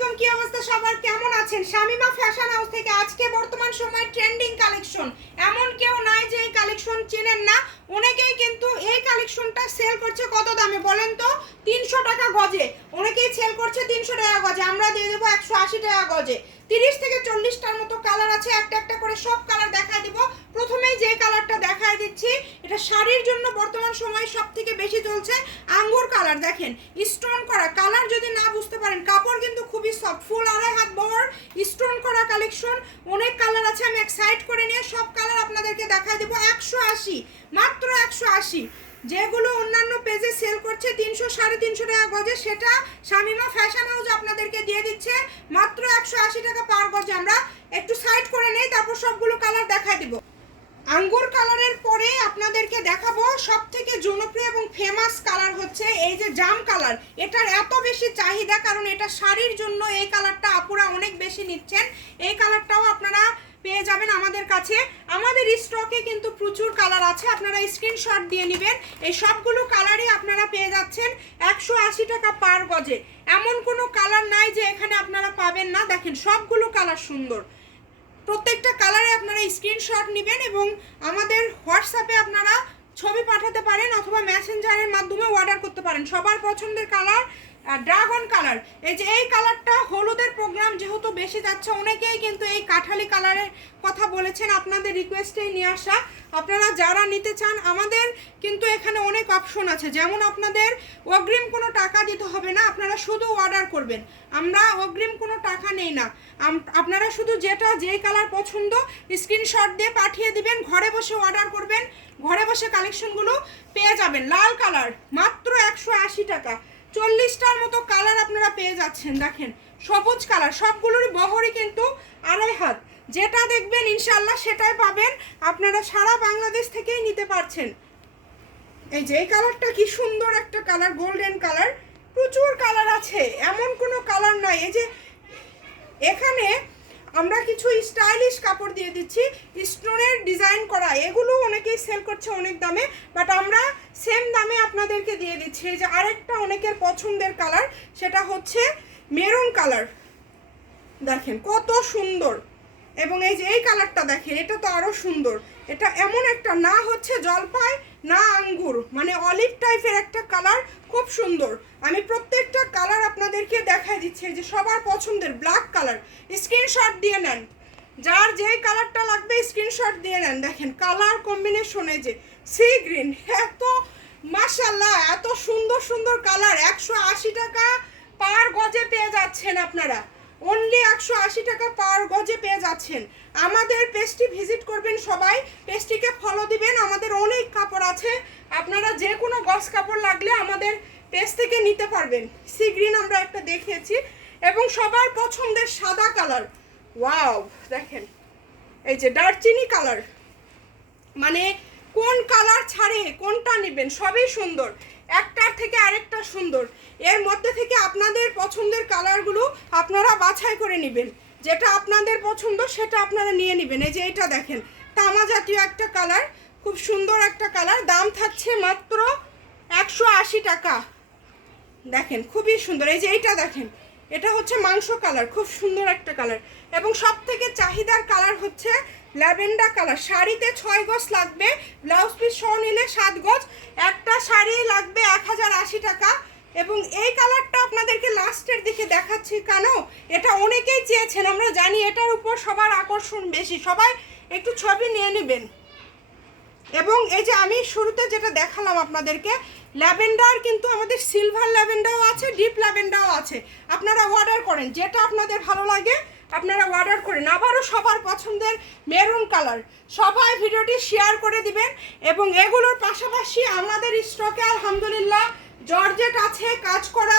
আলাইকুম কি অবস্থা? সবার কেমন আছেন? শামিমা ফ্যাশন হাউস থেকে আজকে বর্তমান সময় ট্রেন্ডিং কালেকশন এমন কেউ নাই যে এই কালেকশন চেনেন না। অনেকেই কিন্তু এই কালেকশনটা সেল করছে কত দামে বলেন তো? তিনশো টাকা গজে। অনেকেই সেল করছে তিনশো টাকা গজে। আমরা দিয়ে দেবো একশো আশি টাকা গজে। তিরিশ থেকে চল্লিশটার মতো কালার আছে। একটা একটা করে সব কালার দেখায় দিব। প্রথমেই যে কালারটা দেখায় দিচ্ছি, এটা শাড়ির জন্য বর্তমান সময় সব থেকে বেশি চলছে। কালার দেখেন স্টোন করা কালার যদি না বুঝতে পারেন, কাপড় কিন্তু খুবই সফট ফুল আড়াই হাত বহর স্টোন করা কালেকশন অনেক কালার আছে, আমি এক সাইড করে নিয়ে সব কালার আপনাদেরকে দেখায় দেবো, একশো আশি, মাত্র একশো আশি। যেগুলো অন্যান্য পেজে সেল করছে, তিনশো, সাড়ে তিনশো টাকা গজে, সেটা শামিমা ফ্যাশন হাউস আপনাদেরকে দিয়ে দিচ্ছে, মাত্র একশো আশি টাকা পার গজে। আমরা একটু সাইড করে নেই, তারপর সবগুলো কালার দেখাই দিব। আঙ্গুর কালারের পরে আপনাদেরকে দেখাবো সব থেকে জনপ্রিয় এবং ফেমাস কালার হচ্ছে এই যে জাম কালার এটার এত বেশি চাহিদা, কারণ এটা শাড়ির জন্য এই কালারটা আপুরা অনেক বেশি নিচ্ছেন। এই কালারটাও আপনারা পেয়ে যাবেন আমাদের কাছে। আমাদের স্টকে কিন্তু প্রচুর কালার আছে, আপনারা স্ক্রিনশট দিয়ে নেবেন। এই সবগুলো কালারই আপনারা পেয়ে যাচ্ছেন একশো আশি টাকা পার গজে। এমন কোনো কালার নাই যে এখানে আপনারা পাবেন না। দেখেন সবগুলো কালার সুন্দর। প্রত্যেকটা আপনারা স্ক্রিনশট নেবেন এবং আমাদের হোয়াটসঅ্যাপে আপনারা ছবি পাঠাতে পারেন অথবা মেসেঞ্জারের মাধ্যমে অর্ডার করতে পারেন। সবার পছন্দের কালার ড্রাগন কালার এই যে এই কালারটা হলুদের প্রোগ্রাম যেহেতু বেশি যাচ্ছে, অনেকেই কিন্তু এই কাঠালি কালারের কথা বলেছেন আপনাদের রিকোয়েস্টেই নিয়ে আসা। আপনারা যারা নিতে চান, আমাদের কিন্তু এখানে অনেক অপশন আছে। যেমন আপনাদের অগ্রিম কোনো টাকা দিতে হবে না, আপনারা শুধু অর্ডার করবেন। আমরা অগ্রিম কোনো টাকা নেই না। আপনারা শুধু যেটা যেই কালার পছন্দ স্ক্রিনশট দিয়ে পাঠিয়ে দিবেন, ঘরে বসে অর্ডার করবেন, ঘরে বসে কালেকশনগুলো পেয়ে যাবেন। লাল কালার মাত্র একশো আশি টাকা। চল্লিশটার মতো কালার আপনারা পেয়ে যাচ্ছেন, দেখেন। সবুজ কালার সবগুলোরই বহরই কিন্তু আড়াই হাত। যেটা দেখবেন ইনশাল্লাহ সেটাই পাবেন। আপনারা সারা বাংলাদেশ থেকেই নিতে পারছেন। এই যে, এই কালারটা কি সুন্দর একটা কালার গোল্ডেন কালার প্রচুর কালার আছে, এমন কোনো কালার নাই। এই যে, এখানে আমরা কিছু স্টাইলিশ কাপড় দিয়ে দিচ্ছি। স্টোনের ডিজাইন করা, এগুলো অনেকেই সেল করছে অনেক দামে বাট আমরা সেম দামে আপনাদেরকে দিয়ে দিচ্ছি। এই যে আরেকটা অনেকের পছন্দের কালার সেটা হচ্ছে মেরুন কালার দেখেন কত সুন্দর। এবং এই যে এই কালারটা দেখেন, এটা তো আরও সুন্দর। এটা এমন একটা, না হচ্ছে জলপাই, না আঙ্গুর মানে অলিভ টাইপের একটা কালার খুব সুন্দর। আমি প্রত্যেকটা কালার আপনাদেরকে দেখাই দিচ্ছি যে সবার পছন্দের ব্ল্যাক কালার স্ক্রিনশট দিয়ে নেন। যার যেই কালারটা লাগবে স্ক্রিনশট দিয়ে নেন। দেখেন কালার কম্বিনেশনে যে সি গ্রিন এত মাশাল্লাহ এত সুন্দর সুন্দর কালার একশো আশি টাকা পার গজে পেয়ে যাচ্ছেন আপনারা। অনলি একশো আশি টাকা পার গজে পেয়ে যাচ্ছেন। আমাদের পেজটি ভিজিট করবেন সবাই। পেজটিকে ফলো দিবেন। আমাদের অনেক কাপড় আছে। আপনারা যে কোনো গস কাপড় লাগলে আমাদের পেজ থেকে নিতে পারবেন। সি গ্রিন আমরা একটা দেখিয়েছি। এবং সবার পছন্দের সাদা কালার ওয়াও দেখেন। এই যে দারচিনি কালার মানে কোন কালার ছাড়ে, কোনটা নেবেন? সবই সুন্দর। একটার থেকে আরেকটা সুন্দর। এর মধ্যে থেকে আপনাদের পছন্দের কালারগুলো আপনারা বাছাই করে নেবেন। যেটা আপনাদের পছন্দ, সেটা আপনারা নিয়ে নেবেন। এই যে এটা দেখেন, তামা জাতীয় একটা কালার, খুব সুন্দর একটা কালার। দাম থাকছে মাত্র একশো আশি টাকা। দেখেন, খুবই সুন্দর। এই যে এইটা দেখেন এটা হচ্ছে মাংস কালার, খুব সুন্দর একটা কালার। এবং সব থেকে চাহিদার কালার হচ্ছে ল্যাভেন্ডার কালার। শাড়িতে ছয় গজ লাগবে, ব্লাউজ পিস সহ নিলে সাত গজ। একটা শাড়ি লাগবে এক হাজার আশি টাকা। এবং এই কালারটা আপনাদেরকে লাস্টের দিকে দেখাচ্ছি, কেন। এটা অনেকেই চেয়েছেন, আমরা জানি এটার উপর সবার আকর্ষণ বেশি। সবাই একটু ছবি নিয়ে নেবেন। এবং এই যে আমি শুরুতে যেটা দেখালাম আপনাদেরকে, ল্যাভেন্ডার কিন্তু আমাদের সিলভার ল্যাভেন্ডারও আছে, ডিপ ল্যাভেন্ডারও আছে। আপনারা অর্ডার করেন, যেটা আপনাদের ভালো লাগে, আপনারা অর্ডার করেন। আবারও সবার পছন্দের মেরুন কালার সবাই ভিডিওটি শেয়ার করে দিবেন এবং এগুলোর পাশাপাশি আমাদের স্টকে আলহামদুলিল্লাহ জর্জেট আছে, কাজ করা